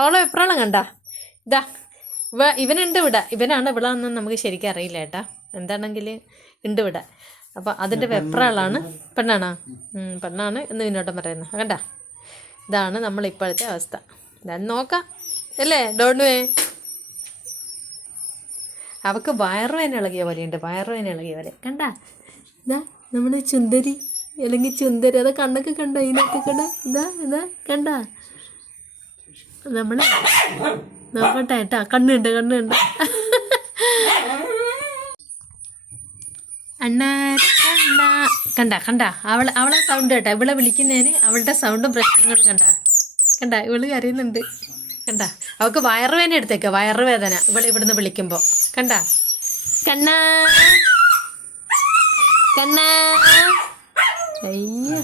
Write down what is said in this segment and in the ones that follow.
അവളെ എപ്പോഴാണ് കണ്ട ഇതാ ഇവനുണ്ട് ഇവിടെ. ഇവനാണ് ഇവളാണെന്ന് നമുക്ക് ശരിക്കും അറിയില്ല ഏട്ടാ. എന്താണെങ്കിൽ ഉണ്ട് ഇവിടെ. അപ്പം അതിൻ്റെ വെപ്രാളാണ്. പെണ്ണാണോ? പെണ്ണാണ് എന്ന് വിനോദം പറയുന്നത്. കണ്ട, ഇതാണ് നമ്മളിപ്പോഴത്തെ അവസ്ഥ. ഞാൻ നോക്കാം അല്ലേ ഡോണുവേ? അവൾക്ക് വയറുവേന ഇളകിയ പോലെയുണ്ട്. വയറുവേന ഇളകിയ പോലെ കണ്ട. ഇതാ നമ്മുടെ ചുന്ദരി അല്ലെങ്കിൽ ചുന്ദരി. അത് കണ്ണൊക്കെ കണ്ടോ? ഇതിനൊക്കെ കണ്ട. ഇതാ കണ്ട. നമ്മൾ നോക്കട്ടെ ഏട്ടാ. കണ്ണുണ്ട്. അണ്ണ കണ്ട അവളെ സൗണ്ട് കേട്ടാ. ഇവളെ വിളിക്കുന്നതിന് അവളുടെ സൗണ്ടും പ്രശ്നങ്ങളും കണ്ട ഇവള് കരയുന്നുണ്ട്. കണ്ട, അവൾക്ക് വയറുവേദന എടുത്തേക്ക. വയറുവേദന ഇവിടുന്ന് വിളിക്കുമ്പോ. കണ്ട അയ്യോ,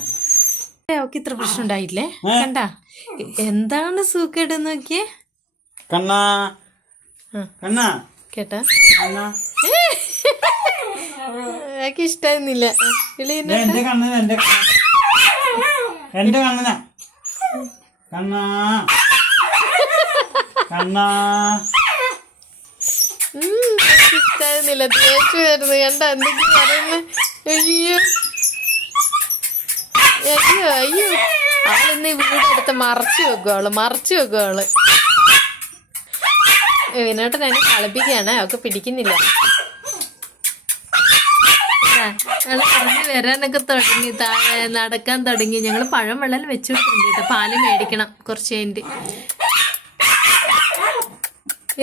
അവൾക്ക് ഇത്ര പ്രശ്നം ഉണ്ടായില്ലേ? കണ്ട, എന്താണ് സൂക്കേട് നോക്കിയേ. കേട്ടാ, എനിക്ക് ഇഷ്ടായിരുന്നില്ല. ഇഷ്ടായിരുന്നില്ല. തേച്ചുമായിരുന്നു. കണ്ട എന്തെങ്കിലും പറയുന്നത്. അയ്യോ അവളിന്ന് വീടെടുത്ത് മറച്ചു വെക്കുവള്. വിനോട്ടൻ എന്നെ കളിപ്പിക്കുകയാണ്. അവൾക്ക് പിടിക്കുന്നില്ല. പറഞ്ഞ് വരാനൊക്കെ തുടങ്ങി. നടക്കാൻ തുടങ്ങി. ഞങ്ങൾ പഴം വെള്ളം വെച്ചു കൊടുത്തിട്ടുണ്ട് കേട്ടോ. പാല് മേടിക്കണം കുറച്ച് കഴിഞ്ഞിട്ട്.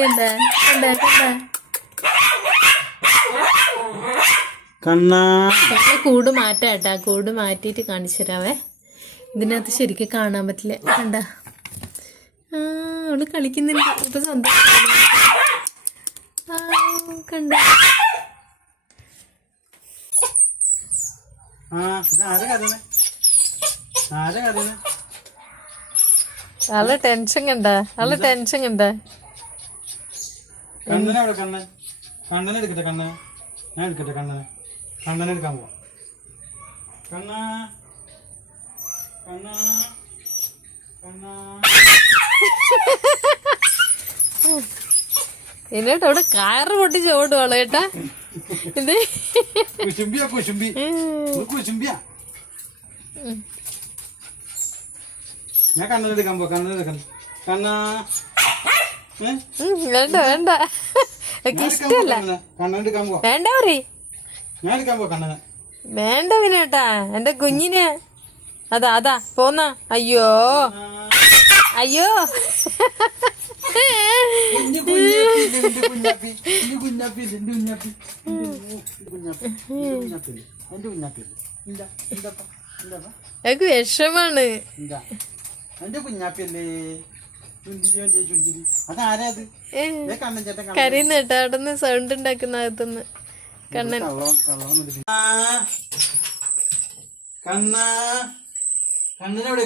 എന്താ കൂട് മാറ്റാം കേട്ടാ. കൂട് മാറ്റിയിട്ട് കാണിച്ചു തരാവേ. ഇതിനകത്ത് ശരിക്കും കാണാൻ പറ്റില്ല. കണ്ട, അവള് കളിക്കുന്നില്ല. ഇപ്പൊ സന്തോഷം കണ്ട. അവള് ടെൻഷൻ കണ്ട. കണ്ണെടുക്കട്ടെ. ഞാൻ എടുക്കട്ടെ. കണ്ണെടുക്കാൻ പോവാ. എന്നിട്ട് അവിടെ കയറ് പൊട്ടിച്ച് ഓടുവാള് കേട്ടാ. ഇത് കുശുമ്പിയാ. ഞാൻ കണ്ണെടുക്കാൻ പോവാ. വേണ്ട ഇഷ്ടല്ല. കണ്ണെടുക്കാൻ പോവാ. വേണ്ട പറ. ഞാൻ എടുക്കാൻ പോവാ കണ്ണനെ. വേണ്ട വിനേട്ടാ, എന്റെ കുഞ്ഞിന്. അതാ പോന്ന. അയ്യോ എനിക്ക് വിഷമാണ്. കരയുന്ന കേട്ടാ. അവിടെ നിന്ന് സൗണ്ട് ഉണ്ടാക്കുന്ന അകത്തുനിന്ന് കണ്ണൻ. കണ്ണനെവിടെ?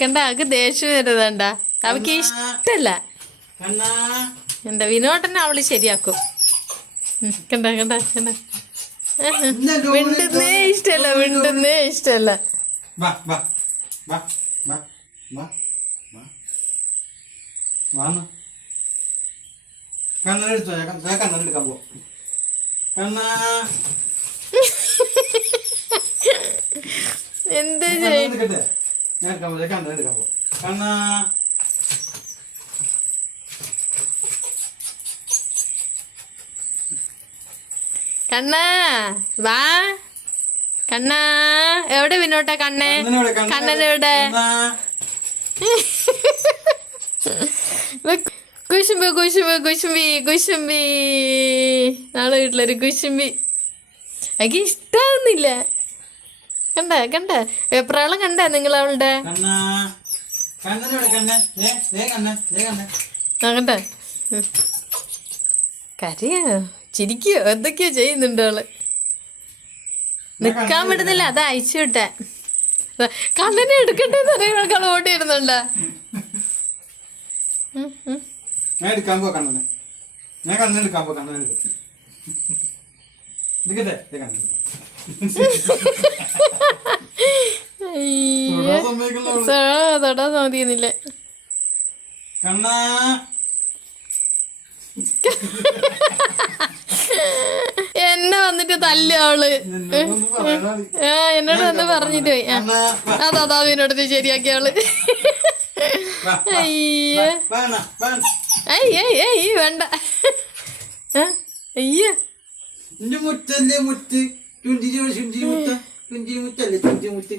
കണ്ട, അവക്ക് ദേഷ്യം വരുന്നണ്ട. അവക്ക് ഇഷ്ടല്ല. എന്താ വിനോദനെ അവള് ശരിയാക്കും. കണ്ട മിണ്ടുന്നേ ഇഷ്ടല്ല. കണ്ണെടുത്തോ? കണ്ണെടുക്കാൻ പോ. എന്ത് ഞാൻ കണ്ണെടുക്കാൻ പോ. കണ്ണാ വാ. കണ്ണാ എവിടെ വിനോട്ടാ? കണ്ണനെവിടെ? കുശുമ്പി നാളെ വീട്ടിലൊരു കുശുമ്പി. എനിക്ക് ഇഷ്ടാവുന്നില്ല. കണ്ട വെപ്രാളം കണ്ട നിങ്ങൾ അവളുടെ. കണ്ട കരയോ ചിരിക്കോ എന്തൊക്കെയോ ചെയ്യുന്നുണ്ട് അവള്. നിക്കാൻ വിടുന്നില്ല. അത് അയച്ചു വിട്ടെ. കണ്ണനെ എടുക്കട്ടെന്ന് പറയുമ്പോൾ ഓടിയിരുന്നുണ്ടാ. ഞാൻ എടുക്കാൻ പോ കണ്ണനെ. ഞാൻ കണ്ണെടുക്കാൻ പോ. സമ്മതിക്കില്ല അവള്. തൊടാൻ തോന്നിയുന്നില്ല. കണ്ണാ എന്നെ വന്നിട്ട് തല്ലു അവള്. നിന്നോടൊന്ന് പറയണ മതി. എന്നോട് വന്ന് പറഞ്ഞിട്ട് പോയി. കണ്ണാ, വാ, അതാ വീടിനടുത്ത് ശരിയാക്കിയ അവള്. വാ, വാ, അയ്യേ വാ, വാ, വാ. ഏയ് വേണ്ട. അയ്യോ എന്റെ മുറ്റല്ലേ മുറ്റ് ചുഞ്ചിരി മുറ്റല്ലേ ചുഞ്ചിരി മുറ്റ്